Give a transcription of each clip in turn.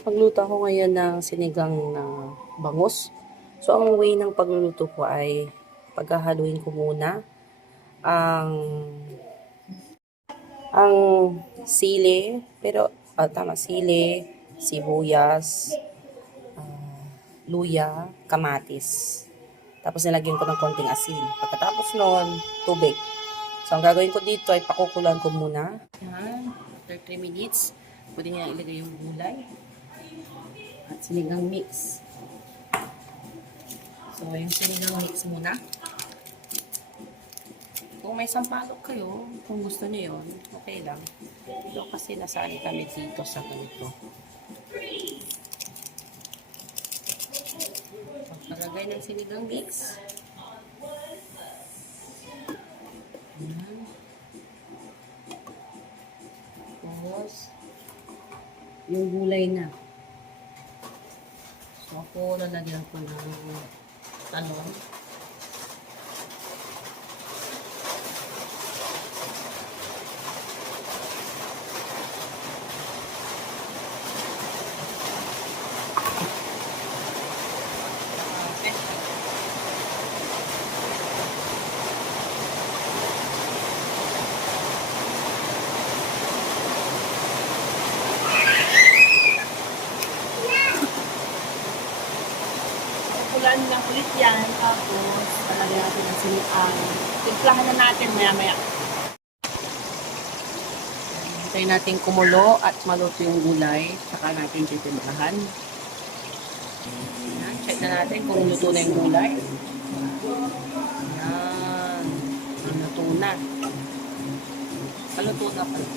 Pagluto ako ngayon ng sinigang na bangus. So, ang way ng pagluluto ko ay paghahaluin ko muna ang ang sili, pero tama, sili, sibuyas, luya, kamatis. Tapos nilagyan ko ng konting asin. Pagkatapos nun, tubig. So, ang gagawin ko dito ay pakukulan ko muna. Yan. After 3 minutes, pwede niya ilagay yung gulay at sinigang mix. So, yung sinigang mix muna. Kung may sampalok kayo, kung gusto niyo yun, okay lang. Pero kasi nasali kami dito sa ganito. Pagkalagay ng sinigang mix. Ayan. Tapos, yung gulay na. So, ako lalagyan ko ng talong. Kulan lang ulit yan. Tapos, talagyan natin ang sinigang. Timplahan na natin maya-maya. Hintayin natin kumulo at maluto yung gulay. Saka natin titimplahan. Check na natin kung luto na yung gulay. Yan. Luto na. Paluto na pala.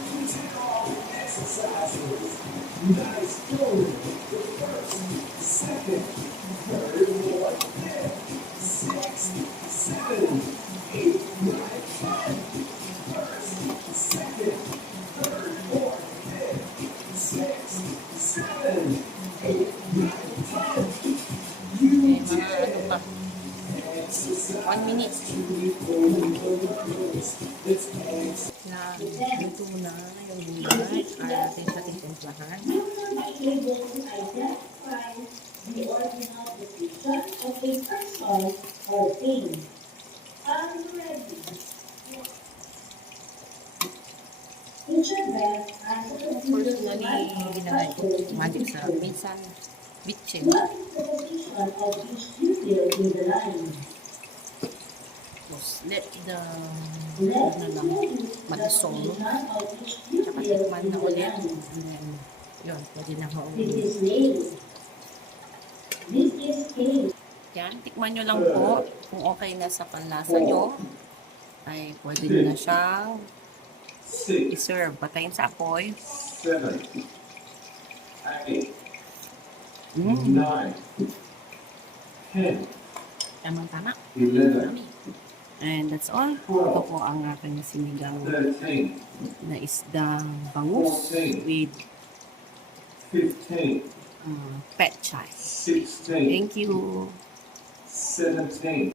Mga ano pa. 1 minute. Yan. Luto na yung gulay. Kaya natin sa titimplahan. Personally, ginagay ko magic sa minsan bitchin. Tapos, let the ano lang, mag-dissolve. Tsaka tikman na ulit. And then, yun, pwede na maulit. Yan, tikman nyo lang po kung okay na sa panlasa nyo. Ay, pwede nyo na siyang i-serve. Patayin sa apoy. 7, 8, 9, 10, Tamang-tama. 11, And that's all. Ito po ang aking sinigang 13, na isdang bangus with 15, pet chai. 16, Thank you. 17.